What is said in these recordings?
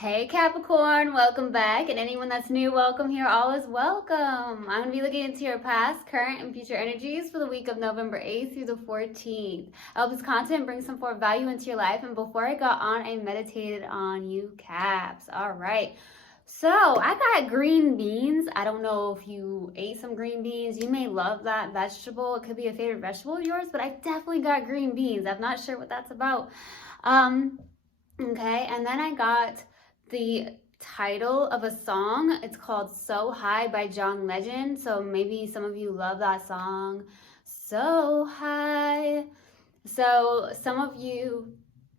Hey Capricorn, welcome back. And anyone that's new, welcome here. All is welcome. I'm going to be looking into your past, current, and future energies for the week of November 8th through the 14th. I hope this content brings some forth value into your life. And before I got on, I meditated on you, Caps. All right. So I got green beans. I don't know if you ate some green beans. You may love that vegetable. It could be a favorite vegetable of yours, but I definitely got green beans. I'm not sure what that's about. Okay, and then I got the title of a song. It's called So High by John Legend. So maybe some of you love that song. So High. So some of you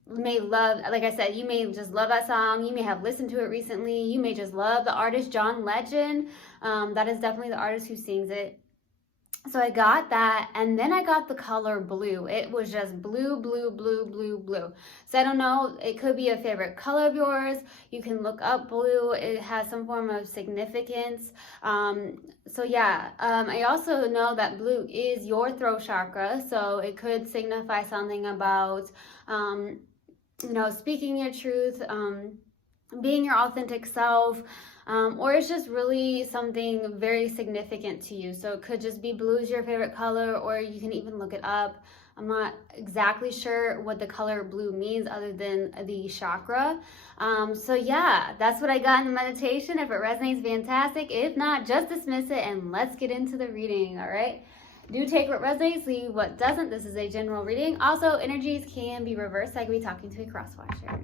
may love, like I said, you may just love that song. You may have listened to it recently. You may just love the artist John Legend. That is definitely the artist who sings it. So I got that, and then I got the color blue. It was just blue, blue, blue, blue, blue. So I don't know, it could be a favorite color of yours. You can look up blue. It has some form of significance. So yeah, I also know that blue is your throat chakra, so it could signify something about, speaking your truth, being your authentic self, or it's just really something very significant to you. So it could just be blue is your favorite color, or you can even look it up. I'm not exactly sure what the color blue means other than the chakra. So yeah, that's what I got in the meditation. If it resonates, fantastic. If not, just dismiss it and let's get into the reading, all right? Do take what resonates, leave what doesn't. This is a general reading. Also, energies can be reversed. I could be talking to a crosswatcher.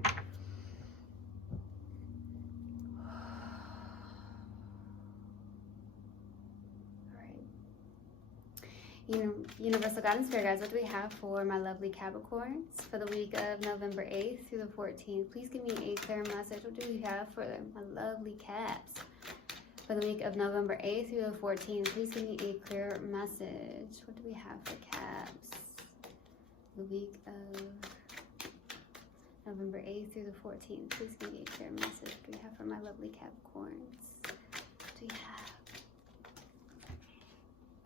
Universal Guidance Spirit Guides, what do we have for my lovely Capricorns for the week of November 8th through the 14th? Please give me a clear message. What do we have for my lovely Caps for the week of November 8th through the 14th? Please give me a clear message. What do we have for Caps the week of November 8th through the 14th? Please give me a clear message. What do we have for my lovely Capricorns? What do we have?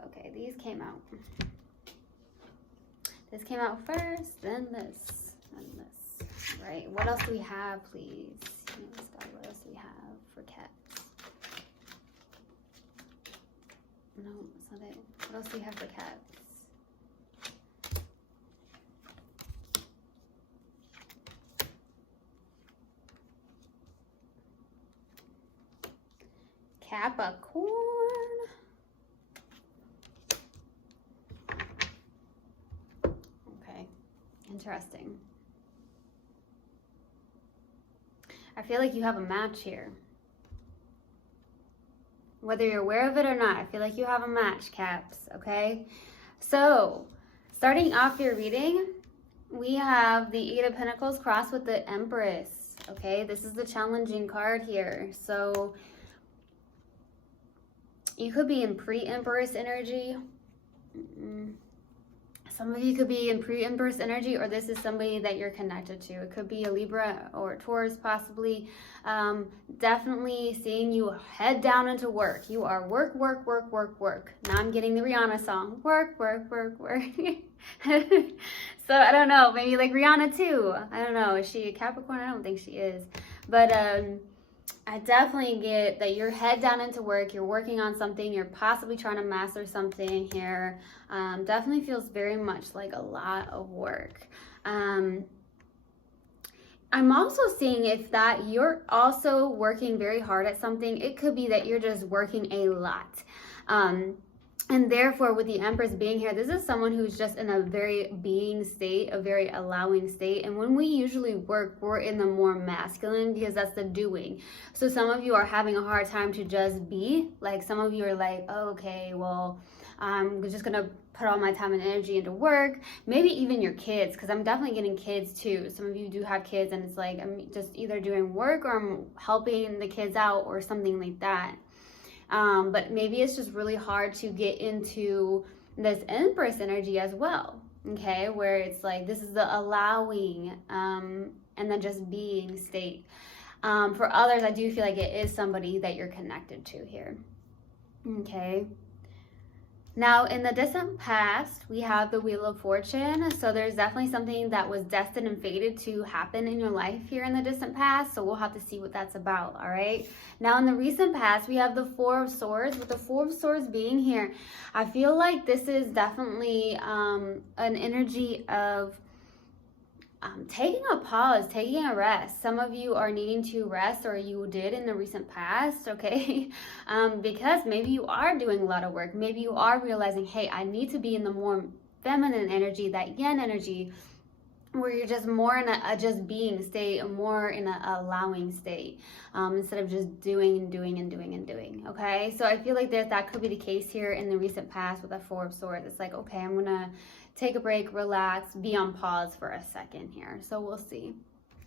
Okay, these came out. This came out first, then this, then this. Right, what else do we have, please? What else do we have for Cats? No, that's not it. What else do we have for Cats? Capricorn. Interesting. I feel like you have a match here. Whether you're aware of it or not, I feel like you have a match, Caps, okay? So, starting off your reading, we have the Eight of Pentacles crossed with the Empress, okay? This is the challenging card here. So, you could be in pre-Empress energy. Some of you could be in pre-Empress energy, or this is somebody that you're connected to. It could be a Libra or a Taurus, possibly. Definitely seeing you head down into work. You are work, work, work, work, work. Now I'm getting the Rihanna song. Work, work, work, work. So I don't know. Maybe like Rihanna too. I don't know. Is she a Capricorn? I don't think she is. But I definitely get that you're head down into work, you're working on something, you're possibly trying to master something here. Definitely feels very much like a lot of work. I'm also seeing if that you're also working very hard at something. It could be that you're just working a lot. And therefore, with the Empress being here, this is someone who's just in a very being state, a very allowing state. And when we usually work, we're in the more masculine because that's the doing. So some of you are having a hard time to just be. Like some of you are like, oh, okay, well, I'm just going to put all my time and energy into work. Maybe even your kids, because I'm definitely getting kids too. Some of you do have kids and it's like, I'm just either doing work or I'm helping the kids out or something like that. But maybe it's just really hard to get into this Empress energy as well, okay? Where it's like, this is the allowing and then just being state. For others, I do feel like it is somebody that you're connected to here, okay? Now, in the distant past, we have the Wheel of Fortune. So there's definitely something that was destined and fated to happen in your life here in the distant past. So we'll have to see what that's about, all right? Now, in the recent past, we have the Four of Swords. With the Four of Swords being here, I feel like this is definitely an energy of taking a pause, taking a rest. Some of you are needing to rest, or you did in the recent past, okay? Because maybe you are doing a lot of work. Maybe you are realizing, hey, I need to be in the more feminine energy, that yin energy, where you're just more in a just being state, more in an allowing state, instead of just doing and doing and doing and doing, okay? So I feel like that could be the case here in the recent past with the Four of Swords. It's like, okay, I'm gonna take a break, relax, be on pause for a second here. So we'll see.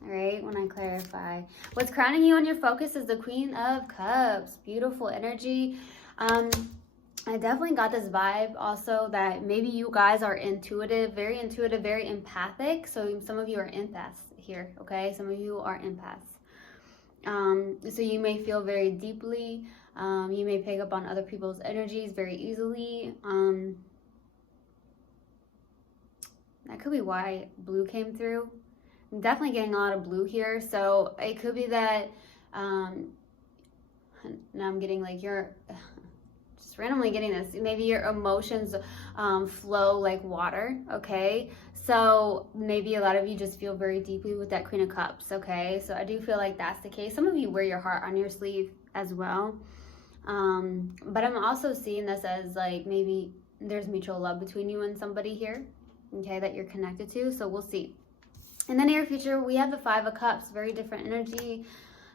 All right, when I clarify. What's crowning you on your focus is the Queen of Cups. Beautiful energy. I definitely got this vibe also that maybe you guys are intuitive, very empathic. So some of you are empaths here, okay? Some of you are empaths. So you may feel very deeply. You may pick up on other people's energies very easily. That could be why blue came through. I'm definitely getting a lot of blue here. So it could be that, now I'm getting like you're just randomly getting this. Maybe your emotions flow like water, okay? So maybe a lot of you just feel very deeply with that Queen of Cups, okay? So I do feel like that's the case. Some of you wear your heart on your sleeve as well. But I'm also seeing this as like maybe there's mutual love between you and somebody here, okay, that you're connected to. So we'll see. In the near future, we have the Five of Cups, very different energy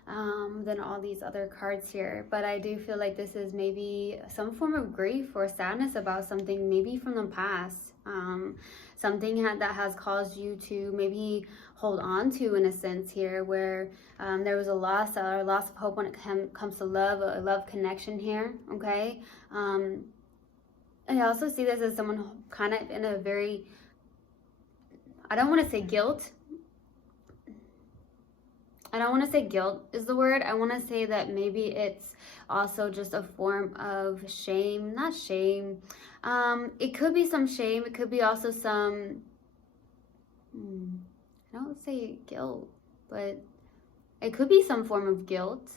than all these other cards here. But I do feel like this is maybe some form of grief or sadness about something maybe from the past. Something that has caused you to maybe hold on to, in a sense here, where there was a loss of hope when it comes to love, a love connection here, okay? I also see this as someone kind of in a very, I don't want to say guilt. I don't want to say guilt is the word. I want to say that maybe it's also just a form of shame. Not shame. It could be some shame. It could be also some, I don't say guilt, but it could be some form of guilt.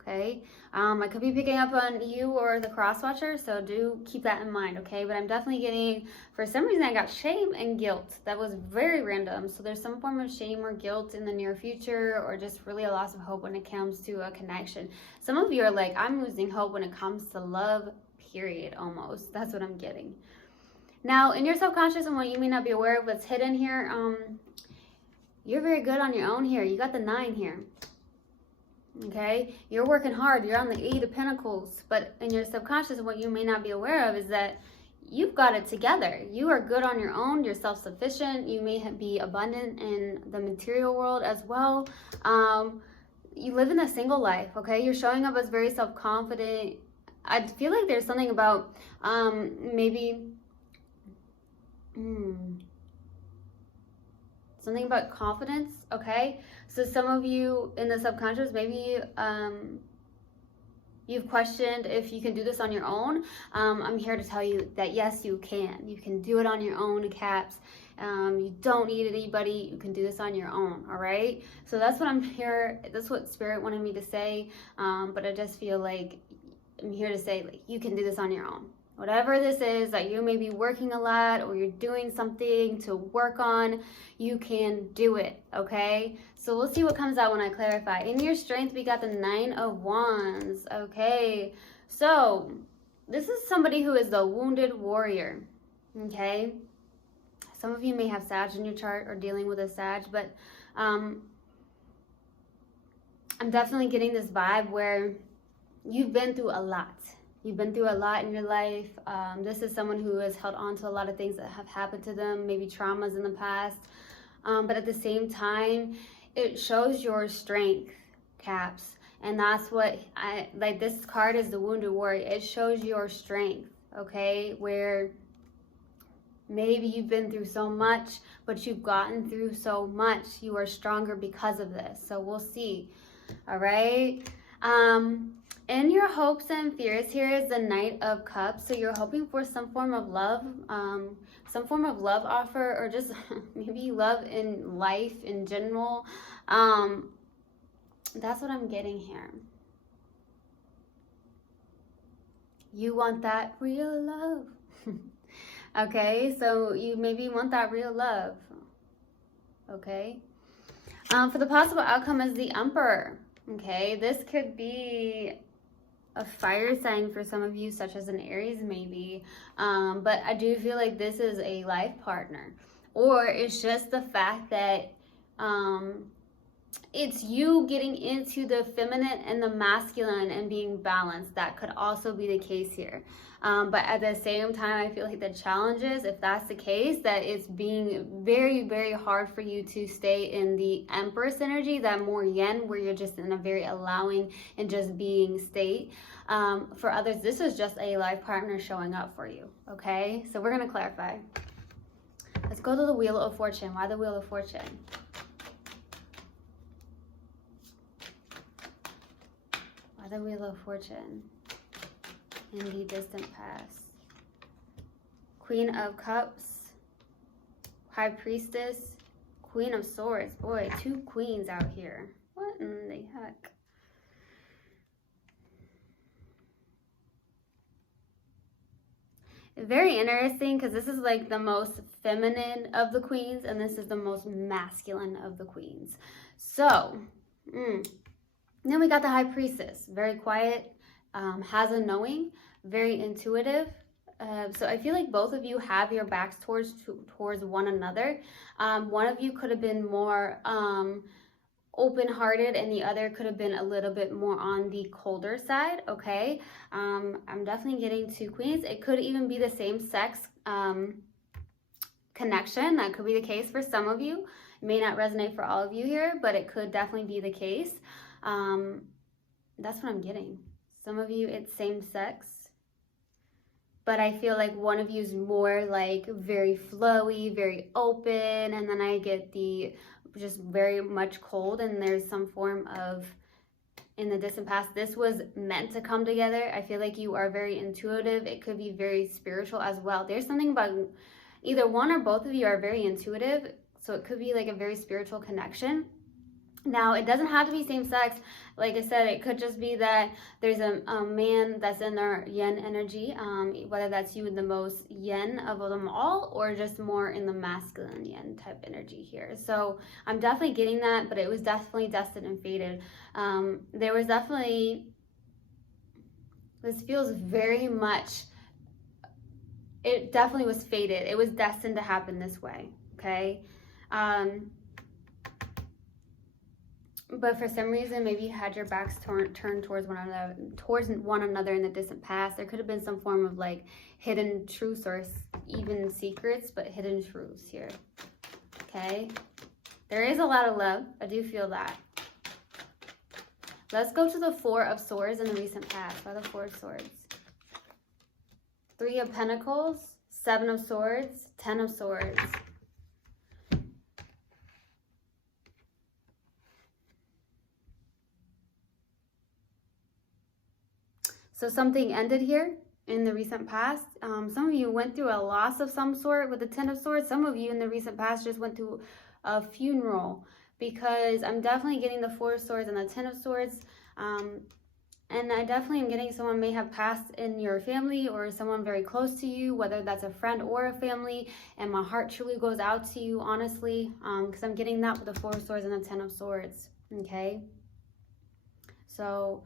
Okay, I could be picking up on you or the cross watcher, so do keep that in mind, okay? But I'm definitely getting, for some reason, I got shame and guilt. That was very random. So there's some form of shame or guilt in the near future, or just really a loss of hope when it comes to a connection. Some of you are like, I'm losing hope when it comes to love, period, almost. That's what I'm getting. Now, in your subconscious and what you may not be aware of, what's hidden here, you're very good on your own here. You got the 9 here. Okay, you're working hard, you're on the 8 of Pentacles, but in your subconscious, what you may not be aware of is that you've got it together. You are good on your own, you're self-sufficient, you may be abundant in the material world as well. You live in a single life, okay? You're showing up as very self-confident. I feel like there's something about something about confidence, okay? So some of you in the subconscious, maybe you've questioned if you can do this on your own. I'm here to tell you that yes, you can. You can do it on your own, Caps. You don't need anybody. You can do this on your own, all right? So that's what I'm here. That's what Spirit wanted me to say. But I just feel like I'm here to say, like, you can do this on your own. Whatever this is that you may be working a lot or you're doing something to work on, you can do it, okay? So we'll see what comes out when I clarify. In your strength, we got the 9 of Wands, okay? So this is somebody who is the wounded warrior, okay? Some of you may have Sag in your chart or dealing with a Sag, but I'm definitely getting this vibe where you've been through a lot. You've been through a lot in your life. This is someone who has held on to a lot of things that have happened to them, maybe traumas in the past. But at the same time, it shows your strength, Caps. And that's what like this card is the Wounded Warrior. It shows your strength, okay? Where maybe you've been through so much, but you've gotten through so much. You are stronger because of this. So we'll see, all right? In your hopes and fears here is the Knight of Cups. So you're hoping for some form of love, offer, or just maybe love in life in general. That's what I'm getting here. You want that real love. Okay, so you maybe want that real love. Okay. For the possible outcome is the Emperor. Okay, this could be a fire sign for some of you, such as an Aries maybe. But I do feel like this is a life partner. Or it's just the fact that it's you getting into the feminine and the masculine and being balanced. That could also be the case here. But at the same time, I feel like the challenge is, if that's the case, that it's being very, very hard for you to stay in the Empress energy, that more yin, where you're just in a very allowing and just being state. For others, this is just a life partner showing up for you. Okay, so we're going to clarify. Let's go to the Wheel of Fortune. Why the Wheel of Fortune? Why the Wheel of Fortune in the distant past? Queen of Cups, High Priestess, Queen of Swords. Boy, 2 queens out here. What in the heck? Very interesting, because this is like the most feminine of the queens, and this is the most masculine of the queens. So, then we got the High Priestess. Very quiet, has a knowing, very intuitive. So I feel like both of you have your backs towards one another. One of you could have been more open-hearted, and the other could have been a little bit more on the colder side. Okay, I'm definitely getting 2 queens. It could even be the same sex connection. That could be the case for some of you. It may not resonate for all of you here, but it could definitely be the case. That's what I'm getting. Some of you, it's same sex, but I feel like one of you is more like very flowy, very open, and then I get the just very much cold, and there's some form of, in the distant past, this was meant to come together. I feel like you are very intuitive. It could be very spiritual as well. There's something about either one or both of you are very intuitive, so it could be like a very spiritual connection. Now, it doesn't have to be same sex. Like I said, it could just be that there's a man that's in their yin energy, whether that's you in the most yin of them all, or just more in the masculine yin type energy here. So I'm definitely getting that, but it was definitely destined and fated. There was definitely, this feels very much, it definitely was fated. It was destined to happen this way, okay? But for some reason, maybe you had your backs turned towards one another in the distant past. There could have been some form of like hidden truths, or even secrets, but hidden truths here. Okay, there is a lot of love. I do feel that. Let's go to the 4 of Swords in the recent past. Why the 4 of Swords? 3 of Pentacles, 7 of Swords, 10 of Swords. So something ended here in the recent past. Some of you went through a loss of some sort with the 10 of Swords. Some of you in the recent past just went through a funeral, because I'm definitely getting the 4 of Swords and the 10 of Swords. And I definitely am getting someone may have passed in your family, or someone very close to you, whether that's a friend or a family. And my heart truly goes out to you, honestly, because I'm getting that with the 4 of Swords and the 10 of Swords. Okay, so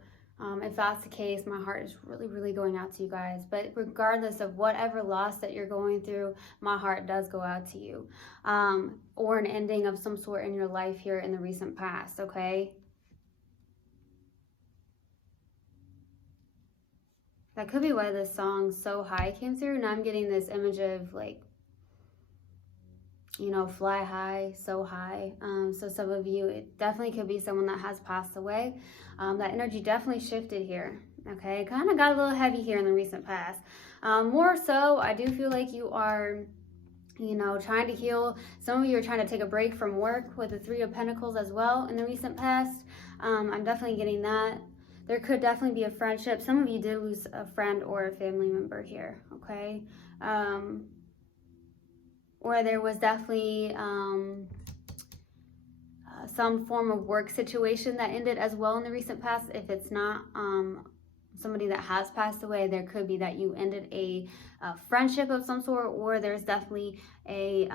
if that's the case, my heart is really, really going out to you guys. But regardless of whatever loss that you're going through, my heart does go out to you. Or an ending of some sort in your life here in the recent past, okay? That could be why this song So High came through. Now I'm getting this image of like, you know, fly high, so high. So some of you, it definitely could be someone that has passed away. That energy definitely shifted here, okay? Kind of got a little heavy here in the recent past. More so, I do feel like you are, you know, trying to heal. Some of you are trying to take a break from work with the 3 of Pentacles as well in the recent past. I'm definitely getting that. There could definitely be a friendship. Some of you did lose a friend or a family member here, okay? Or there was definitely some form of work situation that ended as well in the recent past. If it's not somebody that has passed away, there could be that you ended a friendship of some sort, or there's definitely a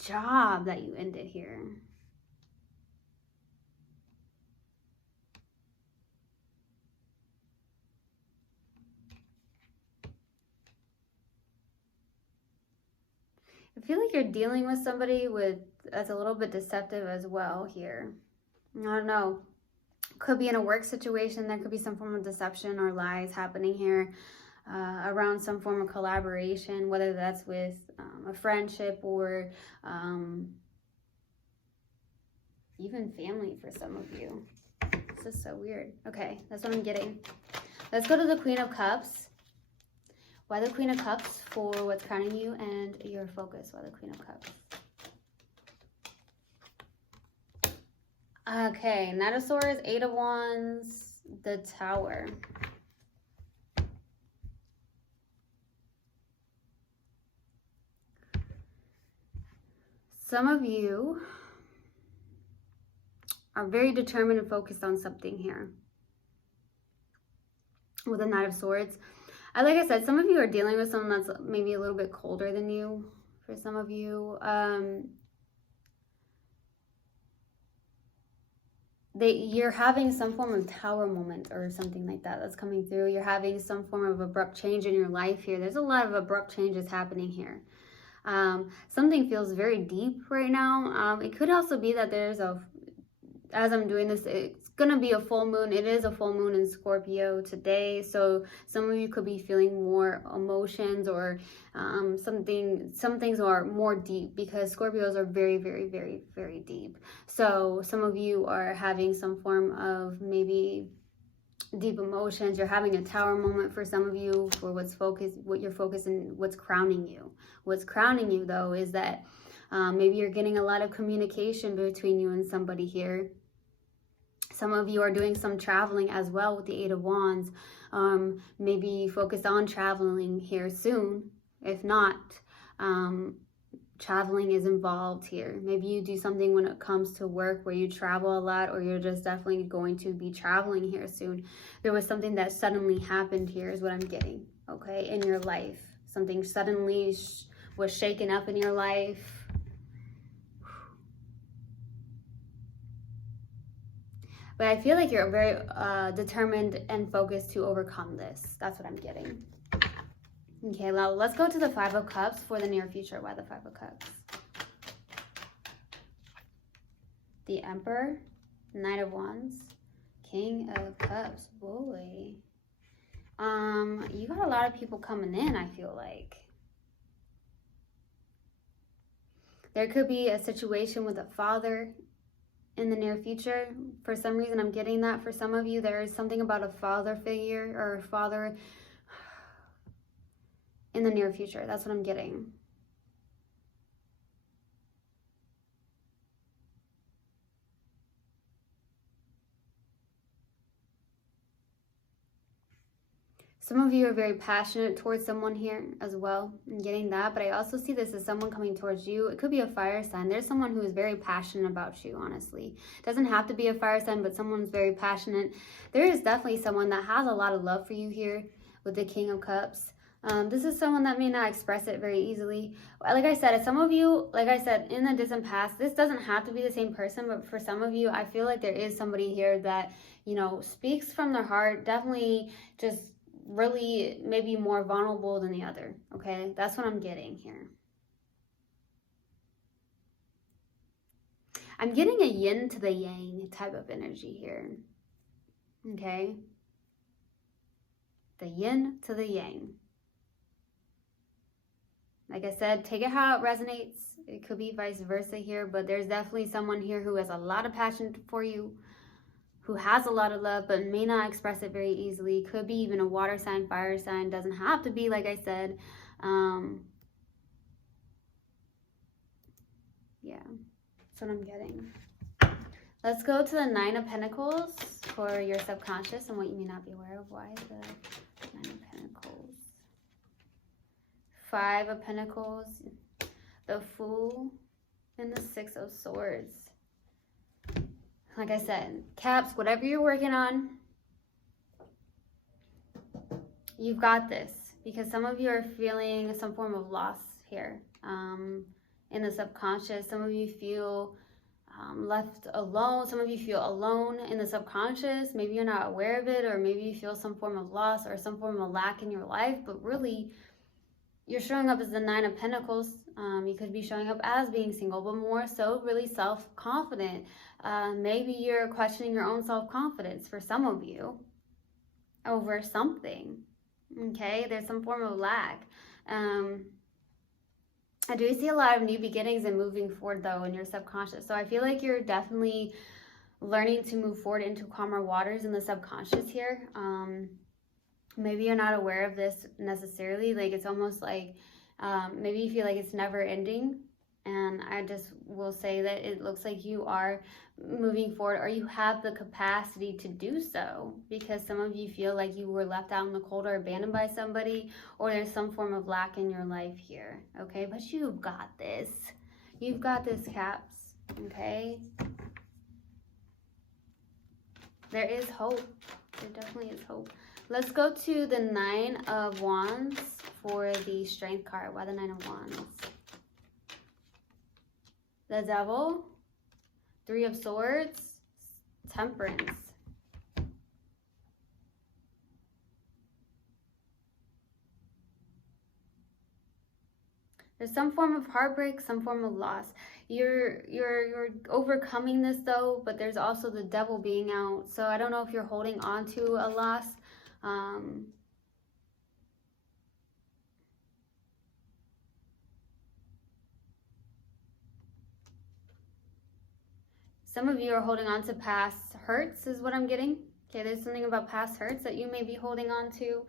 job that you ended here. I feel like you're dealing with somebody that's a little bit deceptive as well here. I don't know. Could be in a work situation. There could be some form of deception or lies happening here around some form of collaboration, whether that's with a friendship or even family for some of you. This is so weird. Okay, that's what I'm getting. Let's go to the Queen of Cups. Why the Queen of Cups for what's crowning you and your focus? Why the Queen of Cups? Okay, Knight of Swords, 8 of Wands, the Tower. Some of you are very determined and focused on something here with the Knight of Swords. Like I said, some of you are dealing with someone that's maybe a little bit colder than you. For some of you, you're having some form of tower moment or something like that that's coming through. You're having some form of abrupt change in your life here. There's a lot of abrupt changes happening here. Something feels very deep right now. It could also be that as I'm doing this, it's gonna be a full moon. It is a full moon in Scorpio today, so some of you could be feeling more emotions or some things are more deep, because Scorpios are very, very, very, very deep. So some of you are having some form of maybe deep emotions. You're having a tower moment for some of you, for what you're focusing, what's crowning you. What's crowning you though is that maybe you're getting a lot of communication between you and somebody here. Some of you are doing some traveling as well with the 8 of Wands. Maybe focus on traveling here soon. If not, traveling is involved here. Maybe you do something when it comes to work where you travel a lot, or you're just definitely going to be traveling here soon. There was something that suddenly happened here is what I'm getting, okay, in your life. Something suddenly was shaken up in your life. But I feel like you're very determined and focused to overcome this. That's what I'm getting. Okay, well, let's go to the 5 of Cups for the near future. Why the 5 of Cups? The Emperor, Knight of Wands, King of Cups. Boy. You got a lot of people coming in, I feel like. There could be a situation with a father in the near future. For some reason, I'm getting that for some of you. There is something about a father figure or father in the near future. That's what I'm getting. Some of you are very passionate towards someone here as well. I'm getting that, but I also see this as someone coming towards you. It could be a fire sign. There's someone who is very passionate about you, honestly. It doesn't have to be a fire sign, but someone's very passionate. There is definitely someone that has a lot of love for you here with the King of Cups. This is someone that may not express it very easily. Like I said, some of you, like I said, in the distant past, this doesn't have to be the same person, but for some of you, I feel like there is somebody here that, you know, speaks from their heart, definitely just really maybe more vulnerable than the other. Okay, that's what I'm getting here. I'm getting a yin to the yang type of energy here. Okay, the yin to the yang. Like I said, take it how it resonates. It could be vice versa here, but there's definitely someone here who has a lot of passion for you, who has a lot of love, but may not express it very easily. Could be even a water sign, fire sign. Doesn't have to be, like I said. Yeah, that's what I'm getting. Let's go to the Nine of Pentacles for your subconscious and what you may not be aware of. Why the Nine of Pentacles? Five of Pentacles, the Fool, and the Six of Swords. Like I said, Caps, whatever you're working on, you've got this. Because some of you are feeling some form of loss here in the subconscious. Some of you feel left alone. Some of you feel alone in the subconscious. Maybe you're not aware of it, or maybe you feel some form of loss or some form of lack in your life. But really, you're showing up as the Nine of Pentacles. You could be showing up as being single, but more so really self-confident. Maybe you're questioning your own self-confidence for some of you over something. Okay, there's some form of lack. I do see a lot of new beginnings and moving forward though in your subconscious. So I feel like you're definitely learning to move forward into calmer waters in the subconscious here. Maybe you're not aware of this necessarily. Like it's almost like maybe you feel like it's never ending. And I just will say that it looks like you are moving forward, or you have the capacity to do so, because some of you feel like you were left out in the cold or abandoned by somebody, or there's some form of lack in your life here. Okay, but you've got this. You've got this, Caps. Okay, there is hope. There definitely is hope. Let's go to the Nine of Wands for the Strength card. Why the Nine of Wands? The Devil, Three of Swords, Temperance. There's some form of heartbreak, some form of loss. You're overcoming this though, but there's also the Devil being out. So I don't know if you're holding on to a loss. Some of you are holding on to past hurts is what I'm getting. Okay, there's something about past hurts that you may be holding on to.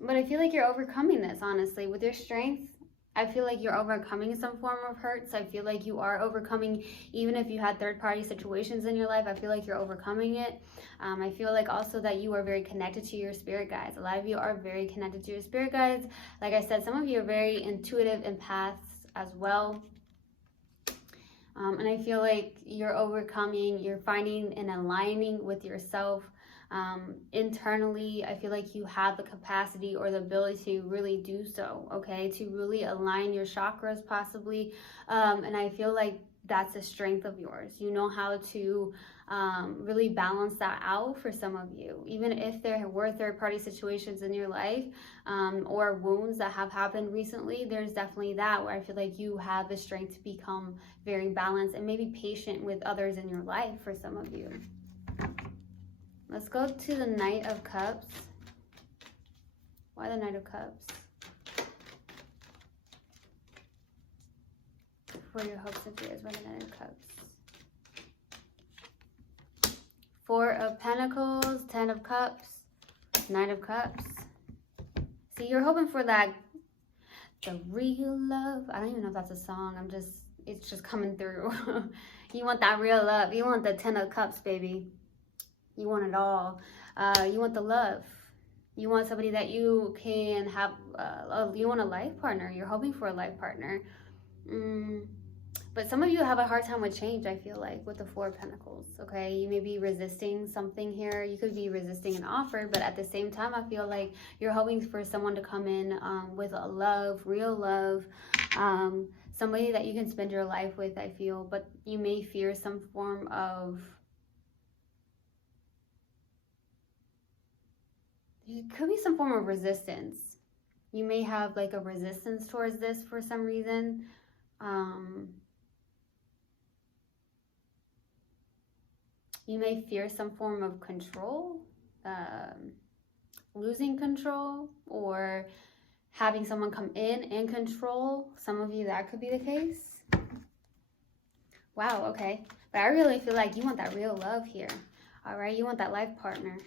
But I feel like you're overcoming this, honestly. With your strength, I feel like you're overcoming some form of hurts. I feel like you are overcoming, even if you had third-party situations in your life, I feel like you're overcoming it. I feel like also that you are very connected to your spirit guides. A lot of you are very connected to your spirit guides. Like I said, some of you are very intuitive empaths as well. And I feel like you're overcoming, you're finding and aligning with yourself. Internally, I feel like you have the capacity or the ability to really do so, okay? To really align your chakras possibly. And I feel like that's a strength of yours. You know how to really balance that out for some of you. Even if there were third-party situations in your life or wounds that have happened recently, there's definitely that where I feel like you have the strength to become very balanced and maybe patient with others in your life for some of you. Let's go to the Knight of Cups. Why the Knight of Cups? For your hopes and fears, why the Knight of Cups? Four of Pentacles, Ten of Cups, Knight of Cups. See, you're hoping for that, the real love. I don't even know if that's a song. It's just coming through. You want that real love. You want the Ten of Cups, baby. You want it all. You want the love. You want somebody that you can have, you want a life partner. You're hoping for a life partner. But some of you have a hard time with change, I feel like, with the Four of Pentacles, okay? You may be resisting something here. You could be resisting an offer, but at the same time, I feel like you're hoping for someone to come in with a love, real love, somebody that you can spend your life with, I feel. But you may fear some form of... There could be some form of resistance. You may have like a resistance towards this for some reason. You may fear some form of control, losing control, or having someone come in and control. Some of you, that could be the case. Wow, okay. But I really feel like you want that real love here. All right, you want that life partner.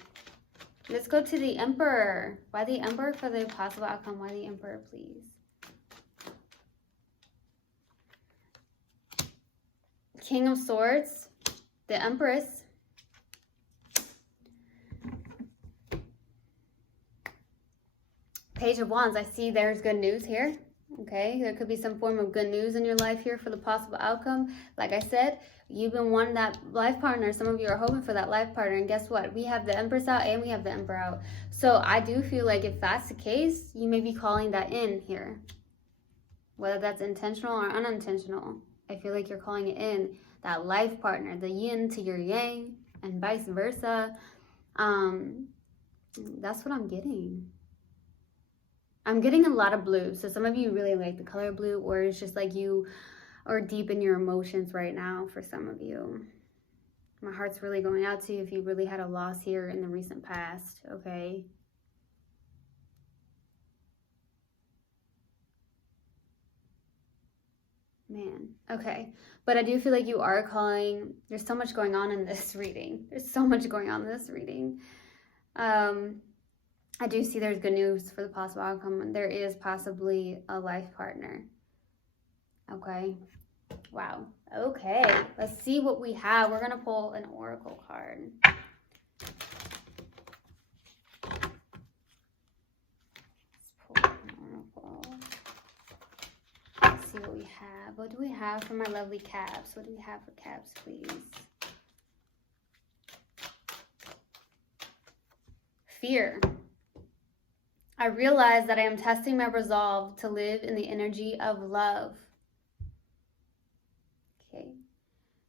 Let's go to the Emperor. Why the Emperor for the possible outcome? Why the Emperor, please? King of Swords, the Empress, Page of Wands. I see there's good news here. Okay, there could be some form of good news in your life here for the possible outcome. Like I said, you've been wanting that life partner. Some of you are hoping for that life partner. And guess what? We have the Empress out and we have the Emperor out. So I do feel like if that's the case, you may be calling that in here. Whether that's intentional or unintentional. I feel like you're calling it in. That life partner, the yin to your yang, and vice versa. That's what I'm getting. I'm getting a lot of blue. So some of you really like the color blue, or it's just like you are deep in your emotions right now for some of you. My heart's really going out to you if you really had a loss here in the recent past, okay? Man, okay. But I do feel like you are calling. There's so much going on in this reading. There's so much going on in this reading. I do see there's good news for the possible outcome. There is possibly a life partner. Okay. Wow. Okay. Let's see what we have. We're going to pull an oracle card. Let's pull an oracle. Let's see what we have. What do we have for my lovely Caps? What do we have for Caps, please? Fear. I realize that I am testing my resolve to live in the energy of love. Okay.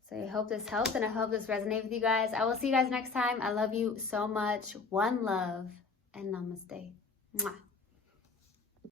So I hope this helps and I hope this resonates with you guys. I will see you guys next time. I love you so much. One love and namaste. Mwah.